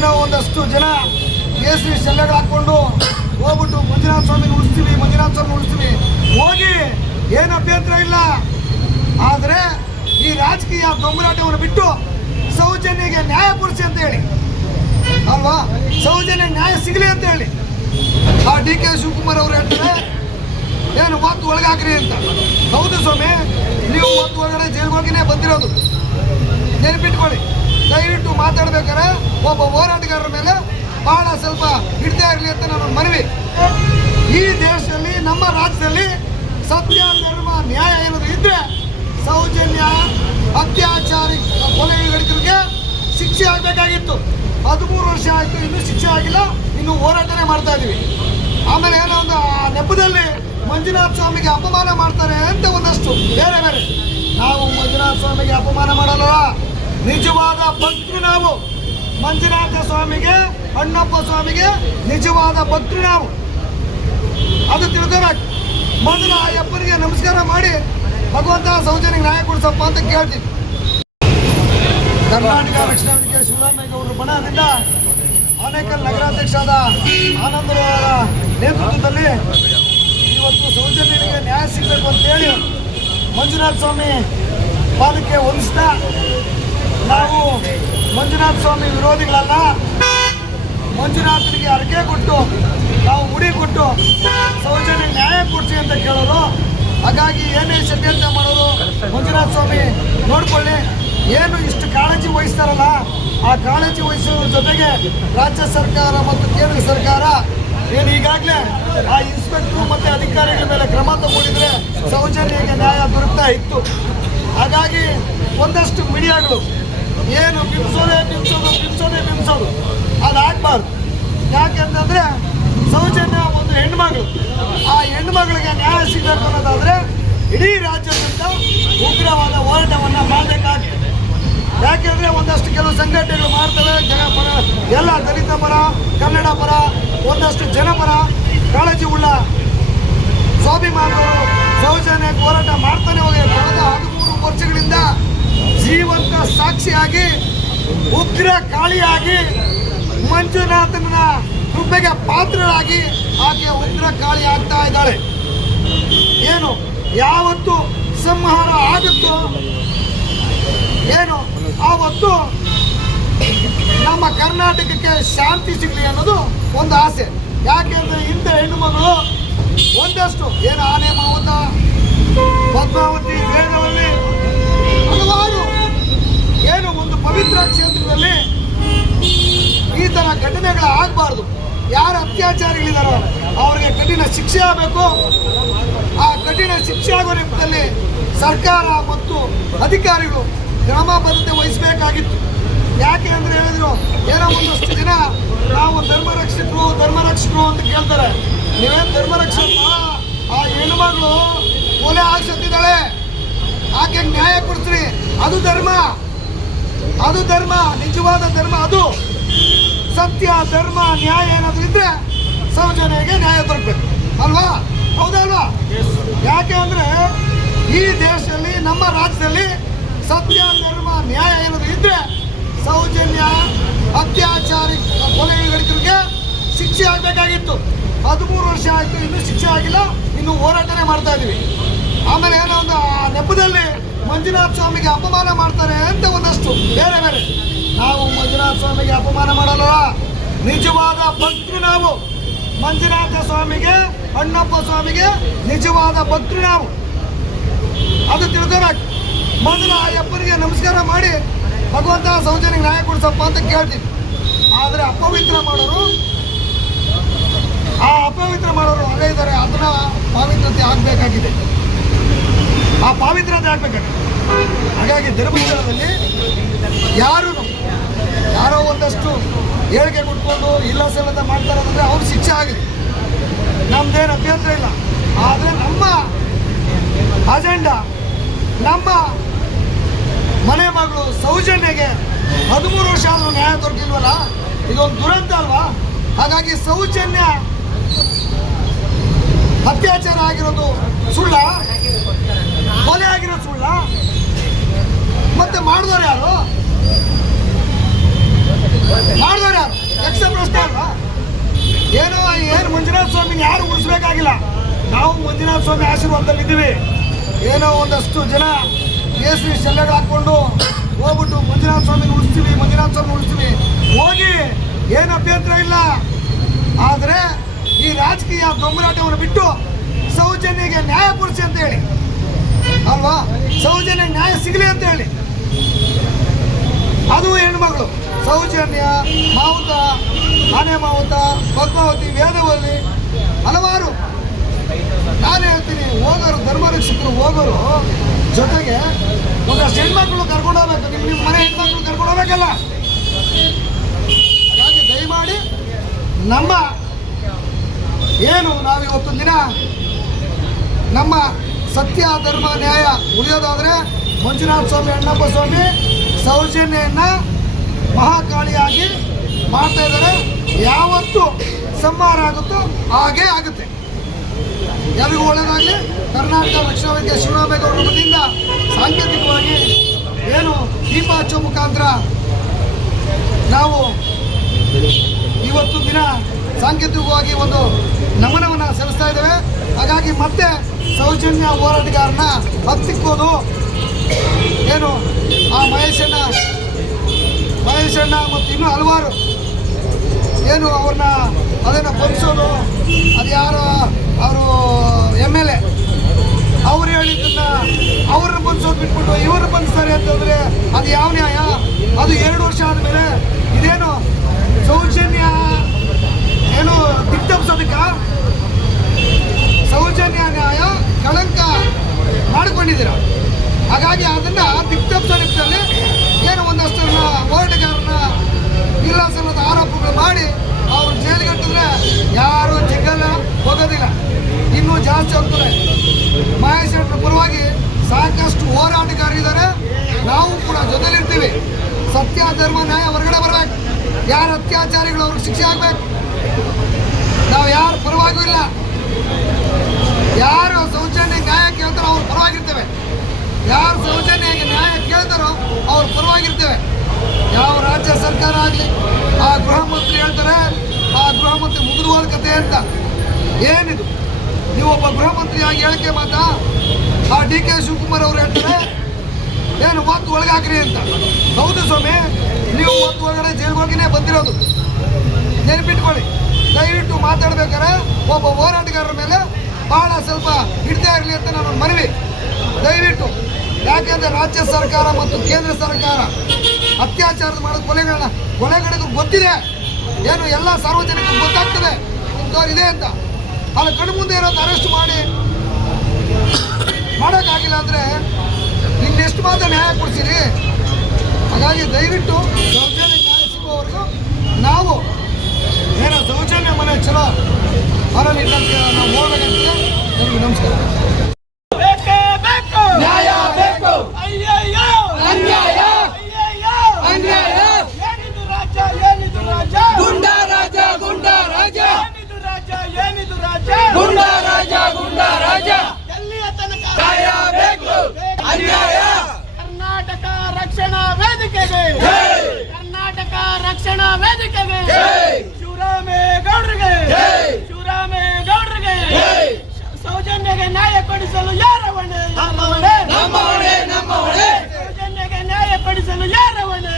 ಏನೋ ಒಂದಷ್ಟು ಜನ ಕೇಸರಿ ಶಲ್ಯಗಳು ಹಾಕೊಂಡು ಹೋಗ್ಬಿಟ್ಟು ಮಂಜುನಾಥ ಸ್ವಾಮಿ ಉಳಿಸ್ತೀವಿ, ಮಂಜುನಾಥ ಸ್ವಾಮಿ ಉಳಿಸ್ತೀವಿ. ಹೋಗಿ ಏನು ಅಭ್ಯಂತರ ಇಲ್ಲ. ಆದರೆ ಈ ರಾಜಕೀಯ ದೊಂಬರಾಟವನ್ನು ಬಿಟ್ಟು ಸೌಜನ್ಯಗೆ ನ್ಯಾಯ ಕೊಡಿಸಿ ಅಂತ ಹೇಳಿ. ಅಲ್ವಾ? ಸೌಜನ್ಯ ನ್ಯಾಯ ಸಿಗಲಿ ಅಂತ ಹೇಳಿ. ಆ ಡಿ ಕೆ ಶಿವಕುಮಾರ್ ಅವರು ಹೇಳ್ತಾರೆ, ಏನು ಒತ್ತು ಒಳಗಾಕ್ರಿ ಅಂತ. ಹೌದು ಸ್ವಾಮಿ, ನೀವು ಒತ್ತು ಒಳಗಡೆ ಜೈಲ್ಗೆ ಹೋಗಿನೇ ಬಂದಿರೋದು. ನೆನಪಿಟ್ಕೊಳ್ಳಿ. ದಯವಿಟ್ಟು ಮಾತಾಡ್ಬೇಕಾದ್ರೆ ಒಬ್ಬ ಹೋರಾಟಗಾರರ ಮೇಲೆ ಬಹಳ ಸ್ವಲ್ಪ ಹಿಡ್ತಾ ಇರಲಿ ಅಂತ ನಾನು ಮನವಿ. ಈ ದೇಶದಲ್ಲಿ, ನಮ್ಮ ರಾಜ್ಯದಲ್ಲಿ ಸತ್ಯ, ಧರ್ಮ, ನ್ಯಾಯ ಏನಾದ್ರು ಇದ್ರೆ ಸೌಜನ್ಯ, ಅತ್ಯಾಚಾರಿ ಕೊಲೆಗಳಿಗೆ ಶಿಕ್ಷೆ ಆಗಬೇಕಾಗಿತ್ತು. ಹದಿಮೂರು ವರ್ಷ ಆಯಿತು, ಇನ್ನೂ ಶಿಕ್ಷೆ ಆಗಿಲ್ಲ, ಇನ್ನು ಹೋರಾಟನೇ ಮಾಡ್ತಾ ಇದೀವಿ. ಆಮೇಲೆ ಏನೋ ಒಂದು ಆ ನೆಪದಲ್ಲಿ ಮಂಜುನಾಥ ಸ್ವಾಮಿಗೆ ಅಪಮಾನ ಮಾಡ್ತಾರೆ ಅಂತ ಒಂದಷ್ಟು ಬೇರೆ ಬೇರೆ. ನಾವು ಮಂಜುನಾಥ ಸ್ವಾಮಿಗೆ ಅಪಮಾನ ಮಾಡಲ್ಲ. ನಿಜವಾದ ಭಕ್ತಿ ನಾವು. ಮಂಜುನಾಥ ಸ್ವಾಮಿಗೆ, ಅಣ್ಣಪ್ಪ ಸ್ವಾಮಿಗೆ ನಿಜವಾದ ಭಕ್ತಿ ನಾವು. ಅದು ತಿಳ್ಕೋಬೇಕು ಮೊದಲು ಆ ಅಪ್ಪನಿಗೆ ನಮಸ್ಕಾರ ಮಾಡಿ ಭಗವಂತ ಸೌಜನ್ಯ ನ್ಯಾಯ ಕೊಡಿಸಪ್ಪ ಅಂತ ಕೇಳ್ತೀನಿ. ಕರ್ನಾಟಕ ರಕ್ಷಣಾ ವೇದಿಕೆ ಅವರು ಬಣದಿಂದ ಆನೇಕಲ್ ನಗರಾಧ್ಯಕ್ಷರಾದ ಆನಂದರವರ ನೇತೃತ್ವದಲ್ಲಿ ಇವತ್ತು ಸೌಜನ್ಯನಿಗೆ ನ್ಯಾಯ ಸಿಗಬೇಕು ಅಂತೇಳಿ ಮಂಜುನಾಥ ಸ್ವಾಮಿ ಪಾದಕ್ಕೆ ಹೊಲಿಸ್ತಾ ನಾವು ಮಂಜುನಾಥ ಸ್ವಾಮಿ ವಿರೋಧಿಗಳನ್ನ ಮಂಜುನಾಥನಿಗೆ ಅರಕೆ ಕೊಟ್ಟು, ನಾವು ಮುಡಿ ಕೊಟ್ಟು, ಸೌಜನ್ಯ ನ್ಯಾಯ ಕೊಡ್ಸಿ ಅಂತ ಕೇಳೋರು ಹಾಗಾಗಿ ಏನೇ ಷಡ್ಯಂತ್ರ ಮಾಡೋರು ಮಂಜುನಾಥ ಸ್ವಾಮಿ ನೋಡ್ಕೊಳ್ಳಿ. ಏನು ಇಷ್ಟು ಕಾಳಜಿ ವಹಿಸ್ತಾರಲ್ಲ, ಆ ಕಾಳಜಿ ವಹಿಸೋದ್ರ ಜೊತೆಗೆ ರಾಜ್ಯ ಸರ್ಕಾರ ಮತ್ತು ಕೇಂದ್ರ ಸರ್ಕಾರ ಏನು ಈಗಾಗಲೇ ಆ ಇನ್ಸ್ಪೆಕ್ಟರ್ ಮತ್ತು ಅಧಿಕಾರಿಗಳ ಮೇಲೆ ಕ್ರಮ ತಗೊಂಡಿದ್ರೆ ಸೌಜನ್ಯಕ್ಕೆ ನ್ಯಾಯ ದೊರಕ್ತಾ ಇತ್ತು. ಹಾಗಾಗಿ ಒಂದಷ್ಟು ಮೀಡಿಯಾಗಳು ಏನು ಬಿಂಬಿಸೋದೇ ಬಿಂಬಿಸೋದು ಬಿಂಬಿಸೋದೇ ಬಿಂಬಿಸೋದು. ಅದಾಗಬಾರ್ದು. ಯಾಕೆಂತಂದ್ರೆ ಸೌಜನ್ಯ ಒಂದು ಹೆಣ್ಮಗಳು. ಆ ಹೆಣ್ಮಗಳಿಗೆ ನ್ಯಾಯ ಸಿಗಬೇಕು ಅನ್ನೋದಾದ್ರೆ ಇಡೀ ರಾಜ್ಯದಿಂದ ಉಗ್ರವಾದ ಹೋರಾಟವನ್ನ ಮಾಡಬೇಕಾಗ್ತದೆ. ಯಾಕೆಂದ್ರೆ ಒಂದಷ್ಟು ಕೆಲವು ಸಂಘಟನೆಗಳು ಮಾಡ್ತವೆ, ಜನ ಪರ, ಎಲ್ಲ ದಲಿತ ಪರ, ಕನ್ನಡ ಪರ, ಒಂದಷ್ಟು ಜನಪರ ಕಾಳಜಿ ಉಳ್ಳ ಸ್ವಾಭಿಮಾನಗಳು ಸೌಜನ್ಯಕ್ಕೆ ಹೋರಾಟ ಮಾಡ್ತಾನೆ ಹೋಗಿ ಕಳೆದ ಹದಿಮೂರು ವರ್ಷಗಳಿಂದ ಜೀವಂತ ಸಾಕ್ಷಿಯಾಗಿ, ಉಗ್ರ ಕಾಳಿಯಾಗಿ ಮಂಜುನಾಥನ ಕೃಪೆಗೆ ಪಾತ್ರರಾಗಿ ಆಕೆ ಉಗ್ರ ಕಾಳಿ ಆಗ್ತಾ ಇದ್ದಾಳೆ. ಏನು, ಯಾವತ್ತು ಸಂಹಾರ ಆಗುತ್ತೋ, ಏನು, ಆವತ್ತು ನಮ್ಮ ಕರ್ನಾಟಕಕ್ಕೆ ಶಾಂತಿ ಸಿಗಲಿ ಅನ್ನೋದು ಒಂದು ಆಸೆ. ಯಾಕೆಂದ್ರೆ ಇಂಥ ಹೆಣ್ಣು ಮಗಳು ಒಂದಷ್ಟು, ಏನು ಆನೆ ಮಾವುತ, ಪದ್ಮಾವತಿ ವೇದವಲ್ಲಿ ಹಲವಾರು ಏನು ಕ್ಷೇತ್ರದಲ್ಲಿ ಈ ತರ ಘಟನೆಗಳು ಆಗಬಾರ್ದು. ಯಾರು ಅತ್ಯಾಚಾರಿಗಳಿದಾರೋ ಅವರಿಗೆ ಕಠಿಣ ಶಿಕ್ಷೆ ಆಗಬೇಕು. ಆ ಕಠಿಣ ಶಿಕ್ಷೆ ಆಗೋ ನಿಟ್ಟಿನಲ್ಲಿ ಸರ್ಕಾರ ಮತ್ತು ಅಧಿಕಾರಿಗಳು ಗ್ರಾಮ ಬದ್ಧತೆ ವಹಿಸಬೇಕಾಗಿತ್ತು. ಯಾಕೆ ಅಂದ್ರೆ ಹೇಳಿದ್ರು, ಏನೋ ಒಂದಷ್ಟು ದಿನ ನಾವು ಧರ್ಮ ರಕ್ಷಕರು ಧರ್ಮ ರಕ್ಷಕರು ಅಂತ ಕೇಳ್ತಾರೆ. ನೀವೇನ್ ಧರ್ಮ ರಕ್ಷಕ ಆ ಹೆಣ್ಮಗಳು ಕೊಲೆ ಆಗ್ಸತ್ತಿದ್ದಾಳೆ ಆಕೆ ನ್ಯಾಯ ಕೊಡ್ತೀರಿ ಅದು ಧರ್ಮ. ಅದು ಧರ್ಮ, ನಿಜವಾದ ಧರ್ಮ ಅದು. ಸತ್ಯ, ಧರ್ಮ, ನ್ಯಾಯ ಏನಾದ್ರೂ ಇದ್ರೆ ಸೌಜನ್ಯಗೆ ನ್ಯಾಯ ದೊರಕಬೇಕು. ಅಲ್ವಾ? ಹೌದಲ್ವಾ ಯಾಕೆ ಅಂದ್ರೆ ಈ ದೇಶದಲ್ಲಿ, ನಮ್ಮ ರಾಜ್ಯದಲ್ಲಿ ಸತ್ಯ, ಧರ್ಮ, ನ್ಯಾಯ ಏನಾದ್ರು ಇದ್ರೆ ಸೌಜನ್ಯ, ಅತ್ಯಾಚಾರಿ ಕೊಲೆಗಳಿಗೆ ಶಿಕ್ಷೆ ಆಗಬೇಕಾಗಿತ್ತು. ಹದಿಮೂರು ವರ್ಷ ಆಯಿತು, ಇನ್ನೂ ಶಿಕ್ಷೆ ಆಗಿಲ್ಲ, ಇನ್ನು ಹೋರಾಟನೇ ಮಾಡ್ತಾ ಇದೀವಿ. ಆಮೇಲೆ ಏನೋ ಒಂದು ನೆಪದಲ್ಲಿ ಮಂಜುನಾಥ ಸ್ವಾಮಿಗೆ ಅಪಮಾನ ಮಾಡ್ತಾರೆ ಅಂತ ಒಂದಷ್ಟು. ಬೇರೆ ಬೇರೆ. ನಾವು ಮಂಜುನಾಥ ಸ್ವಾಮಿಗೆ ಅಪಮಾನ ಮಾಡಲ್ಲ. ನಿಜವಾದ ಭಕ್ತರು ನಾವು. ಮಂಜುನಾಥ ಸ್ವಾಮಿಗೆ, ಅಣ್ಣಪ್ಪ ಸ್ವಾಮಿಗೆ ನಿಜವಾದ ಭಕ್ತರು ನಾವು. ಅದು ತಿಳ್ಕೋಬೇಕು. ಮೊದಲು ಆ ಅಪ್ಪನಿಗೆ ನಮಸ್ಕಾರ ಮಾಡಿ. ಭಗವಂತ ಸೌಜನ್ಯ ನ್ಯಾಯ ಕೊಡಿಸಪ್ಪ ಅಂತ ಕೇಳ್ತೀವಿ. ಆದರೆ ಅಪವಿತ್ರ ಮಾಡೋರು, ಆ ಅಪವಿತ್ರ ಮಾಡೋರು ಅಲ್ಲೇ ಇದ್ದಾರೆ. ಅದನ್ನ ಪಾವಿತ್ರತೆ ಆಗಬೇಕಾಗಿದೆ. ಆ ಪಾವಿತ್ರತೆ ಆಗ್ಬೇಕಂತ ಹಾಗಾಗಿ ಧರ್ಮಸ್ಥಳದಲ್ಲಿ ಯಾರು ಯಾರೋ ಒಂದಷ್ಟು ಹೇಳಿಕೆ ಕೊಟ್ಕೊಂಡು ಇಲ್ಲ ಸಲ್ಲದ ಮಾಡ್ತಾರಂದ್ರೆ ಅವ್ರು ಶಿಕ್ಷೆ ಆಗಲಿ. ನಮ್ದೇನು ಅಭ್ಯಂತರ ಇಲ್ಲ. ಆದರೆ ನಮ್ಮ ಅಜೆಂಡಾ ನಮ್ಮ ಮನೆ ಮಗಳು ಸೌಜನ್ಯಗೆ ಹದಿಮೂರು ವರ್ಷ ಆದರೂ ನ್ಯಾಯ ದೊರಕಿಲ್ವಲ್ಲ? ಇದೊಂದು ದುರಂತ ಅಲ್ವಾ? ಹಾಗಾಗಿ ಸೌಜನ್ಯ ಅತ್ಯಾಚಾರ ಆಗಿರೋದು ಸುಳ್ಳ. ಕೊಲೆ ಆಗಿರೋ ಸುಳ್ಳ? ಮತ್ತೆ ಮಾಡಿದವ್ರು ಯಾರು? ಮಾಡಿದವ್ರು ಯಾರು? ಪ್ರಶ್ನೆ ಅಲ್ವಾ? ಏನೋ ಏನು ಮಂಜುನಾಥ ಸ್ವಾಮಿ ಯಾರು ಉಳಿಸ್ಬೇಕಾಗಿಲ್ಲ. ನಾವು ಮಂಜುನಾಥ ಸ್ವಾಮಿ ಆಶೀರ್ವಾದದಲ್ಲಿದ್ದೀವಿ ಏನೋ ಒಂದಷ್ಟು ಜನ ಕೇಸರಿ ಶಲ್ಯಗಳು ಹಾಕ್ಕೊಂಡು ಹೋಗ್ಬಿಟ್ಟು ಮಂಜುನಾಥ ಸ್ವಾಮಿ ಉಳಿಸ್ತೀವಿ, ಮಂಜುನಾಥ ಸ್ವಾಮಿ ಉಳಿಸ್ತೀವಿ. ಹೋಗಿ ಏನು ಅಭ್ಯಂತರ ಇಲ್ಲ. ಆದರೆ ಈ ರಾಜಕೀಯ ದೊಂಬರಾಟವನ್ನು ಬಿಟ್ಟು ಸೌಜನ್ಯಗೆ ನ್ಯಾಯ ಅಂತ ಹೇಳಿ ಅಲ್ವಾ? ಸೌಜನ್ಯ ನ್ಯಾಯ ಸಿಗಲಿ ಅಂತ ಹೇಳಿ. ಅದು ಹೆಣ್ಮಗಳು ಸೌಜನ್ಯ, ಮಾವುತ, ಆನೆ ಮಾವುತ ಪದ್ಮಾವತಿ ವೇದವಲ್ಲಿ ಹಲವಾರು. ನಾನು ಹೇಳ್ತೀನಿ, ಹೋಗೋರು ಧರ್ಮ ರಕ್ಷಕರು ಹೋಗೋರು ಜೊತೆಗೆ ಒಂದಷ್ಟು ಹೆಣ್ಮಕ್ಳು ಕರ್ಕೊಂಡು ಹೋಗ್ಬೇಕು. ನಿಮ್ಮ ನಿಮ್ಮ ಮನೆ ಹೆಣ್ಮಕ್ಳು ಕರ್ಕೊಂಡು ಹೋಗ್ಬೇಕಲ್ಲ? ಹಾಗಾಗಿ ದಯಮಾಡಿ ನಮ್ಮ ಏನು ನಾವಿವತ್ತು ದಿನ ನಮ್ಮ ಸತ್ಯ, ಧರ್ಮ, ನ್ಯಾಯ ಉಳಿಯೋದಾದರೆ ಮಂಜುನಾಥ ಸ್ವಾಮಿ, ಅಣ್ಣಪ್ಪ ಸ್ವಾಮಿ ಸೌಜನ್ಯನ್ನ ಮಹಾಕಾಳಿಯಾಗಿ ಮಾಡ್ತಾ ಇದ್ದಾರೆ. ಯಾವತ್ತು ಸಂಹಾರ ಆಗುತ್ತೋ ಹಾಗೇ ಆಗುತ್ತೆ. ಎಲ್ರಿಗೂ ಒಳ್ಳೆಯದಾಗಲಿ ಕರ್ನಾಟಕ ರಕ್ಷಣಾ ವೇದಿಕೆ ಶಿವರಾಮೇಗೌಡರ ವತಿಯಿಂದ ಸಾಂಕೇತಿಕವಾಗಿ ಏನು ದೀಪ ಹಚ್ಚೋ ಮುಖಾಂತರ ನಾವು ಇವತ್ತು ದಿನ ಸಾಂಕೇತಿಕವಾಗಿ ಒಂದು ನಮನವನ್ನು ಸಲ್ಲಿಸ್ತಾ ಇದ್ದೇವೆ. ಹಾಗಾಗಿ ಮತ್ತೆ ಸೌಜನ್ಯ ಹೋರಾಟಗಾರನ ಹತ್ತಿಕ್ಕೋದು. ಏನು? ಆ ಮಹೇಶಣ್ಣ ಮಹೇಶಣ್ಣ ಮತ್ತು ಇನ್ನೂ ಹಲವಾರು. ಏನು ಅವ್ರನ್ನ ಅದನ್ನು ಬಂಧಿಸೋದು ಅದು ಯಾರು? ಅವರು ಎಂ ಎಲ್ ಎ. ಅವ್ರು ಹೇಳಿದ್ದನ್ನ ಅವ್ರನ್ನ ಬಂಧಿಸೋದು ಬಿಟ್ಬಿಟ್ಟು ಇವ್ರನ್ನ ಬಂಧಿಸ್ತಾರೆ ಅಂತಂದರೆ ಅದು ಯಾವ ನ್ಯಾಯ? ಅದು ಎರಡು ವರ್ಷ ಆದಮೇಲೆ ಇದೇನು ಸೌಜನ್ಯ ಏನು ದಿಗ್ತಪ್ಸೋದಕ್ಕ ಸೌಜನ್ಯ ನ್ಯಾಯ ಕಳಂಕ ಹಾಗಾಗಿ ಅದನ್ನ ದಿಗ್ತಪ್ಸೋ ನಿಟ್ಟಿನಲ್ಲಿ ಏನು ಒಂದಷ್ಟನ್ನ ಹೋರಾಟಗಾರನ ಇಲ್ಲ ಸಲ್ಲದ ಆರೋಪಗಳು ಮಾಡಿ ಅವ್ರು ಜೈಲಿಗೆ ಹಾಕಿದ್ರೆ ಯಾರು ಜಿಗಲ್ಲ, ಹೋಗೋದಿಲ್ಲ. ಇನ್ನೂ ಜಾಸ್ತಿ ಹೋಗ್ತಾರೆ ಮಹೇಶ್ ಶೆಟ್ಟರ ಪರವಾಗಿ ಸಾಕಷ್ಟು ಹೋರಾಟಗಾರರಿದ್ದಾರೆ ನಾವು ಕೂಡ ಜೊತೆಲಿರ್ತೀವಿ. ಸತ್ಯ, ಧರ್ಮ, ನ್ಯಾಯ ಹೊರಗಡೆ ಬರಬೇಕು. ಯಾರು ಅತ್ಯಾಚಾರಿಗಳು ಅವ್ರಿಗೆ ಶಿಕ್ಷೆ ಆಗ್ಬೇಕು. ನಾವು ಯಾರು ಪರವಾಗೂ ಇಲ್ಲ. ಯಾರು ಸೌಜನ್ಯ ಕೇಳ್ತಾರೋ, ಅವ್ರ ಪರವಾಗಿರ್ತೇವೆ. ಯಾರು ಸೌಜನ್ಯಾಗಿ ನ್ಯಾಯ ಕೇಳ್ತಾರೋ ಅವ್ರ ಪರವಾಗಿರ್ತೇವೆ. ಯಾವ ರಾಜ್ಯ ಸರ್ಕಾರ ಆಗಲಿ, ಆ ಗೃಹ ಮಂತ್ರಿ ಹೇಳ್ತಾರೆ, ಆ ಗೃಹ ಮಂತ್ರಿ ಮುಗಿದು ಹೋದ ಕತೆ ಅಂತ. ಏನಿದು? ನೀವು ಒಬ್ಬ ಗೃಹ ಮಂತ್ರಿಯಾಗಿ ಹೇಳಿಕೆ ಮಾತಾ ಆ ಡಿ ಕೆ ಶಿವಕುಮಾರ್ ಅವರು ಹೇಳ್ತಾರೆ, ಏನು ಒತ್ತು ಒಳಗಾಕ್ರಿ ಅಂತ. ಹೌದು ಸ್ವಾಮಿ, ನೀವು ಒತ್ತು ಒಳಗಡೆ ಜೈಲ್ಗೆ ಹೋಗಿನೇ ಬಂದಿರೋದು. ನೆನಪಿಟ್ಕೊಳ್ಳಿ. ದಯವಿಟ್ಟು ಮಾತಾಡ್ಬೇಕಾರೆ ಒಬ್ಬ ಹೋರಾಟಗಾರರ ಮೇಲೆ ಬಹಳ ಸ್ವಲ್ಪ ಹಿಡಿದೇ ಆಗಲಿ ಅಂತ ನಾನು ಮನವಿ. ದಯವಿಟ್ಟು ಯಾಕೆಂದ್ರೆ ರಾಜ್ಯ ಸರ್ಕಾರ ಮತ್ತು ಕೇಂದ್ರ ಸರ್ಕಾರ ಅತ್ಯಾಚಾರದ ಮಾಡೋದು ಕೊಲೆಗಳನ್ನ ಕೊಲೆಗಳಿಗೂ ಗೊತ್ತಿದೆ. ಏನು ಎಲ್ಲ ಸಾರ್ವಜನಿಕರು ಗೊತ್ತಾಗ್ತದೆ. ಇಂಥವ್ರು ಇದೆ ಅಂತ. ಅಲ್ಲಿ ಕಣ್ಣು ಮುಂದೆ ಇರೋದು ಅರೆಸ್ಟ್ ಮಾಡಿ. ಮಾಡೋಕ್ಕಾಗಿಲ್ಲ ಅಂದರೆ ಇನ್ನೆಷ್ಟು ಮಾತ್ರ ನ್ಯಾಯ ಕೊಡ್ತೀರಿ ಹಾಗಾಗಿ ದಯವಿಟ್ಟು ಸೌಜನ್ಯ ನ್ಯಾಯ ಸಿಗುವವರೆಗೂ ನಾವು ಏನೋ ಸೌಜನ್ಯ ಮನೆ ಚಲೋ ಅವರ ನಿಟ್ಟಂತೆ ನಾವು ಹೋಗ್ಬೇಕಂತ ನಿಮಗೆ ನಮಸ್ಕಾರ. ಕರ್ನಾಟಕ ರಕ್ಷಣಾ ವೇದಿಕೆಗೆ! ಕರ್ನಾಟಕ ರಕ್ಷಣಾ ವೇದಿಕೆಗೆ. ಜೈ! ಶಿವರಾಮೇಗೌಡರಿಗೆ ಜೈ! ಶಿವರಾಮೇಗೌಡರಿಗೆ ಜೈ! ಸೌಜನ್ಯಗೆ ನ್ಯಾಯ ಕೊಡಿಸಲು ಯಾರ ಹೊಣೆ ಯಾರ ಹೊಣೆ ನಮ್ಮ ಹೊಣೆ ನಮ್ಮ ಹೊಣೆ ಸೌಜನ್ಯಗೆ ನ್ಯಾಯ ಕೊಡಿಸಲು ಯಾರ ಹೊಣೆ